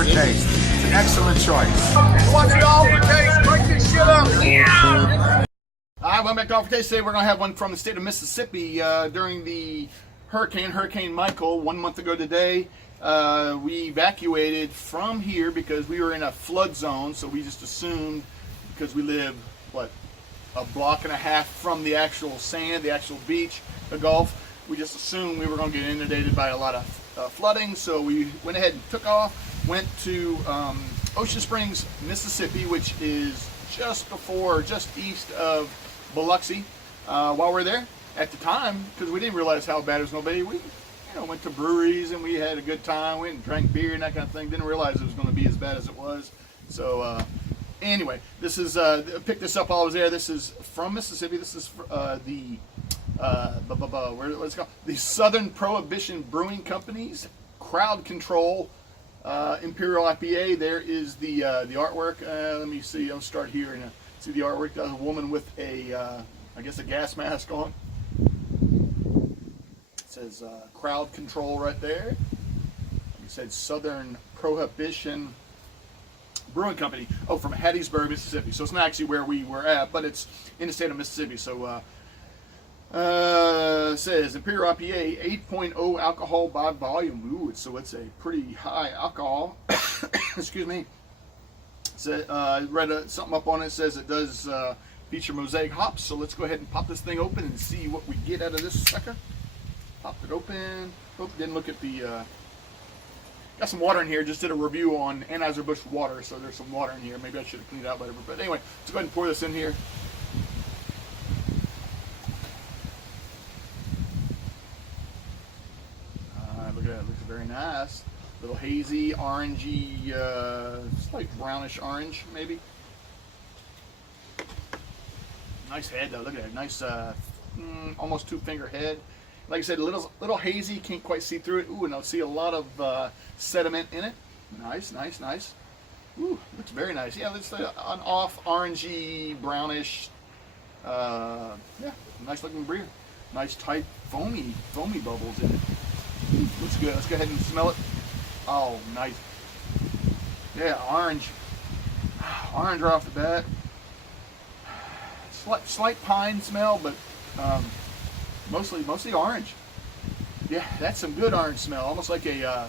AllForTaste. It's an excellent choice. What's the AllForTaste? Break this shit up. Yeah. Alright, welcome back to AllForTaste. Today we're going to have one from the state of Mississippi during the Hurricane Michael 1 month ago today. We evacuated from here because we were in a flood zone, so we just assumed, because we live, a block and a half from the actual sand, the actual beach, the Gulf, we just assumed we were going to get inundated by a lot of flooding, so we went ahead and took off, went to Ocean Springs, Mississippi, which is just east of Biloxi. While we're there, at the time, because we didn't realize how bad it was going to be, we went to breweries and we had a good time. We went and drank beer and that kind of thing. Didn't realize it was going to be as bad as it was. So anyway, this is picked this up while I was there. This is from Mississippi. This is what's it called? The Southern Prohibition Brewing Company's Crowd Control Imperial IPA. There is the artwork. Let me see. I'll start here and see the artwork. There's a woman with a I guess a gas mask on. It says Crowd Control right there. It said Southern Prohibition Brewing Company. Oh, from Hattiesburg, Mississippi. So it's not actually where we were at, but it's in the state of Mississippi. So it says Imperial IPA 8.0 alcohol by volume. Ooh, so it's a pretty high alcohol. Excuse me. So, I read something up on it. It says it does feature mosaic hops. So let's go ahead and pop this thing open and see what we get out of this sucker. Popped it open. Oh, didn't look at the. Got some water in here. Just did a review on Anheuser-Busch water, so there's some water in here. Maybe I should have cleaned it out, whatever. But anyway, let's go ahead and pour this in here. Look at that. It looks very nice. Little hazy, orangey, slight brownish orange, maybe. Nice head, though. Look at that. Nice, almost two-finger head. Like I said, a little hazy. Can't quite see through it. Ooh, and I'll see a lot of sediment in it. Nice, nice, nice. Ooh, looks very nice. Yeah, it's an off orangey, brownish. Yeah, nice looking beer. Nice tight foamy bubbles in it. Ooh, looks good. Let's go ahead and smell it. Oh, nice. Yeah, orange. Orange right off the bat. Slight pine smell, but mostly orange. Yeah, that's some good orange smell. Almost like a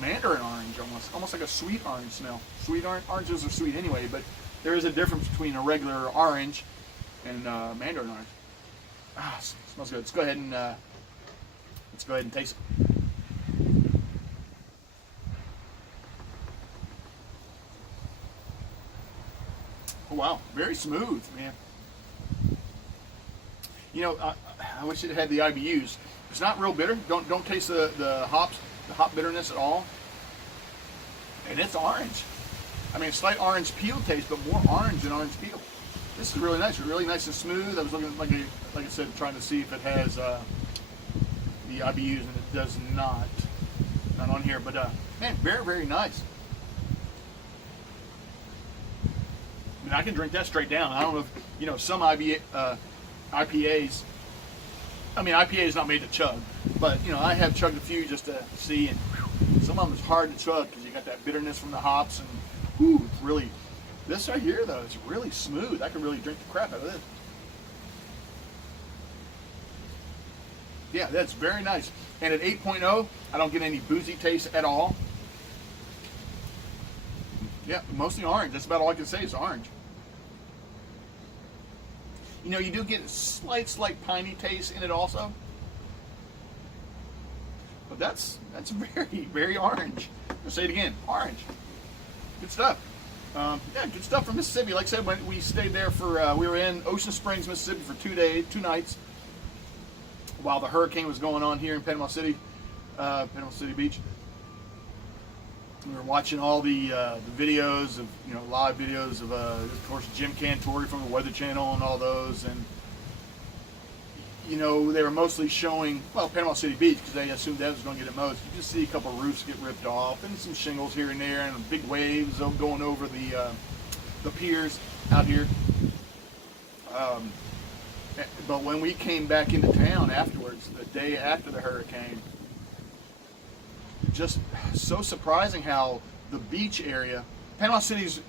mandarin orange, almost like a sweet orange smell. Sweet oranges are sweet anyway, but there is a difference between a regular orange and mandarin orange. Ah, smells good. Let's go ahead and taste it. Oh wow, very smooth, man. I wish it had the IBUs. It's not real bitter. Don't taste the hops, the hop bitterness at all. And it's orange. I mean, slight orange peel taste, but more orange than orange peel. This is really nice and smooth. I was looking, like I said, trying to see if it has the IBUs, and it does not. Not on here, but man, very, very nice. I mean, I can drink that straight down. I don't know if, some IPAs, I mean, IPA is not made to chug, but, I have chugged a few just to see, and some of them is hard to chug because you got that bitterness from the hops, and whew, it's really, this right here, though, is really smooth. I can really drink the crap out of this. Yeah, that's very nice. And at 8.0, I don't get any boozy taste at all. Yeah, mostly orange. That's about all I can say is orange. You do get a slight piney taste in it also. But that's very, very orange. I'll say it again, orange. Good stuff. Yeah, good stuff from Mississippi. Like I said, when we stayed there for, we were in Ocean Springs, Mississippi for 2 nights while the hurricane was going on here in Panama City Beach. We were watching all the videos of, live videos of course, Jim Cantori from the Weather Channel and all those, and they were mostly showing, Panama City Beach, because they assumed that was going to get it most. You just see a couple of roofs get ripped off, and some shingles here and there, and big waves going over the piers out here. But when we came back into town afterwards, the day after the hurricane, just so surprising how the beach area, Panama City's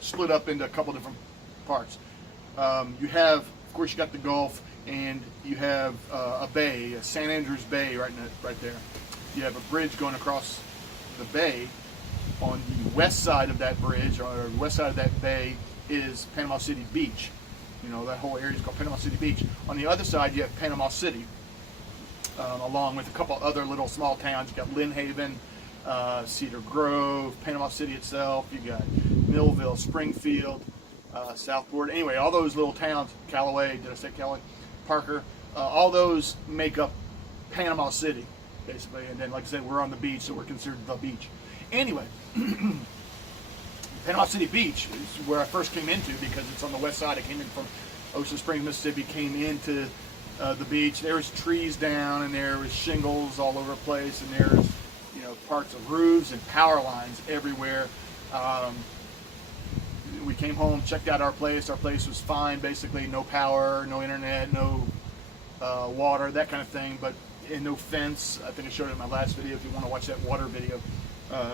split up into a couple different parts. You have, of course, you got the Gulf, and you have a bay, a San Andrews Bay, right there. You have a bridge going across the bay. On the west side of that bridge, or west side of that bay, is Panama City Beach. You know, that whole area is called Panama City Beach. On the other side, you have Panama City, along with a couple other little small towns. You got Lynn Haven, Cedar Grove, Panama City itself. You got Millville, Springfield, Southport. Anyway, all those little towns, Callaway, did I say Callaway? Parker, all those make up Panama City, basically. And then, like I said, we're on the beach, so we're considered the beach. Anyway, Panama City Beach is where I first came into, because it's on the west side. I came in from Ocean Springs, Mississippi, came into the beach. There was trees down, and there was shingles all over the place, and there's, you know, parts of roofs and power lines everywhere. We came home, checked out our place. Our place was fine, basically. No power, no internet, no water, that kind of thing, and no fence. I think I showed it in my last video if you want to watch that water video.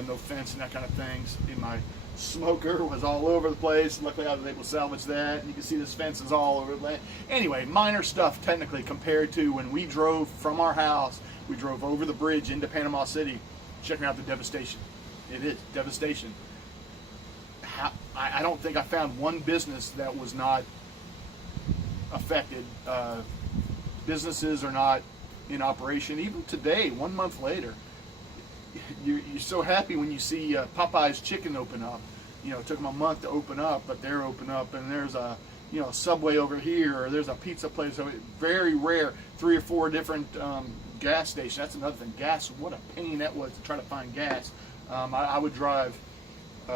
No fence and that kind of things. And my smoker was all over the place. Luckily I was able to salvage that. And you can see this fence is all over the place. Anyway, minor stuff technically compared to when we drove from our house. We drove over the bridge into Panama City, checking out the devastation. It is devastation. I don't think I found one business that was not affected. Businesses are not in operation. Even today, 1 month later, you're so happy when you see Popeye's Chicken open up. You know, it took them a month to open up, but they're open up, and there's a, you know, Subway over here, or there's a pizza place. So very rare, 3 or 4 different gas stations. That's another thing. Gas, what a pain that was to try to find gas. I would drive, I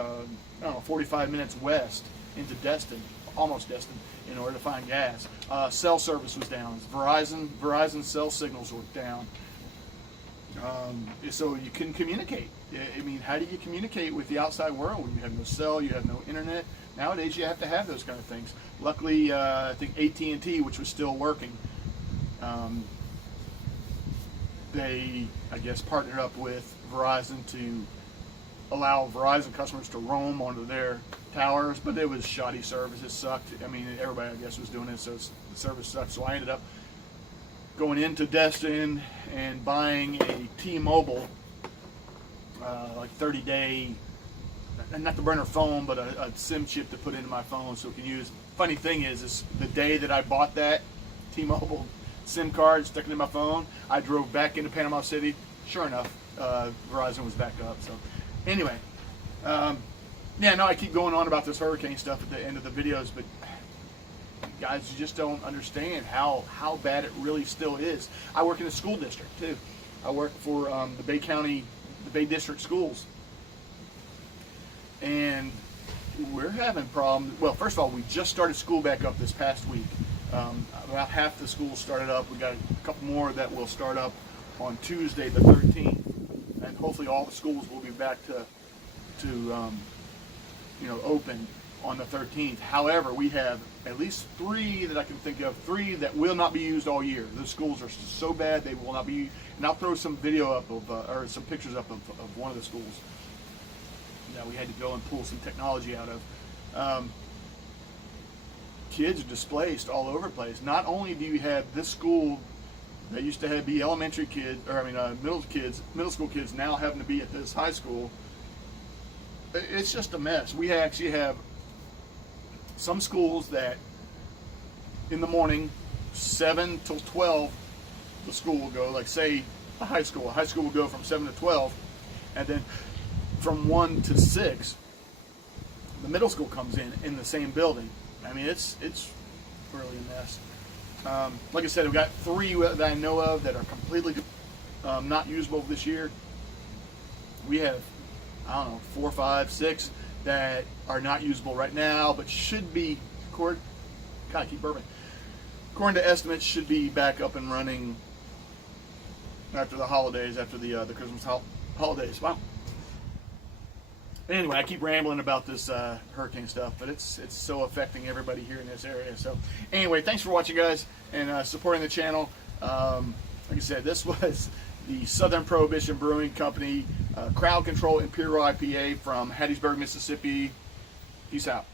don't know, 45 minutes west into Destin, almost Destin, in order to find gas. Cell service was down. Verizon cell signals were down. So you couldn't communicate. I mean, how do you communicate with the outside world when you have no cell, you have no internet? Nowadays you have to have those kind of things. Luckily, I think AT&T, which was still working, they, I guess, partnered up with Verizon to allow Verizon customers to roam onto their towers, but it was shoddy service. It sucked. I mean, everybody, I guess, was doing it, so the service sucked. So I ended up going into Destin and buying a T-Mobile, like 30-day, not the burner phone, but a SIM chip to put into my phone so it can use. Funny thing is the day that I bought that T-Mobile SIM card, stuck it in my phone, I drove back into Panama City. Sure enough, Verizon was back up. So anyway, yeah, no, I keep going on about this hurricane stuff at the end of the videos, but guys, you just don't understand how bad it really still is. I work in a school district too. I work for the Bay County, the Bay District schools, and we're having problems. Well, first of all, we just started school back up this past week. About half the schools started up. We got a couple more that will start up on Tuesday the 13th, and hopefully all the schools will be back to you know, open on the 13th. However, we have at least 3 that I can think of, 3 that will not be used all year. Those schools are so bad they will not be used. And I'll throw some video up of, or some pictures up of one of the schools that we had to go and pull some technology out of. Kids are displaced all over the place. Not only do you have this school that used to be elementary kids, or I mean middle school kids now having to be at this high school. It's just a mess. We actually have some schools that in the morning, 7 till 12, the school will go, like say a high school. A high school will go from 7 to 12, and then from 1 to 6, the middle school comes in the same building. I mean, it's really a mess. Like I said, we've got 3 that I know of that are completely not usable this year. We have, I don't know, 4, 5, 6 that are not usable right now, but should be, according to estimates, should be back up and running after the holidays, after the Christmas holidays. Wow. Anyway, I keep rambling about this hurricane stuff, but it's so affecting everybody here in this area. So anyway, thanks for watching, guys, and supporting the channel. Like I said, this was the Southern Prohibition Brewing Company, Crowd Control Imperial IPA from Hattiesburg, Mississippi. Peace out.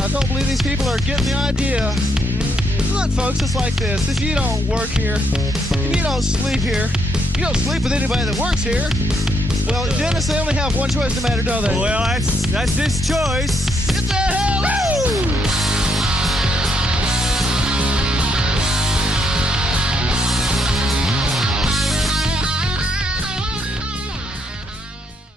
I don't believe these people are getting the idea. Look, folks, it's like this. If you don't work here, and you don't sleep here, you don't sleep with anybody that works here. Well, Dennis, they only have one choice no matter, don't they? Well, that's his choice. Get the hell out!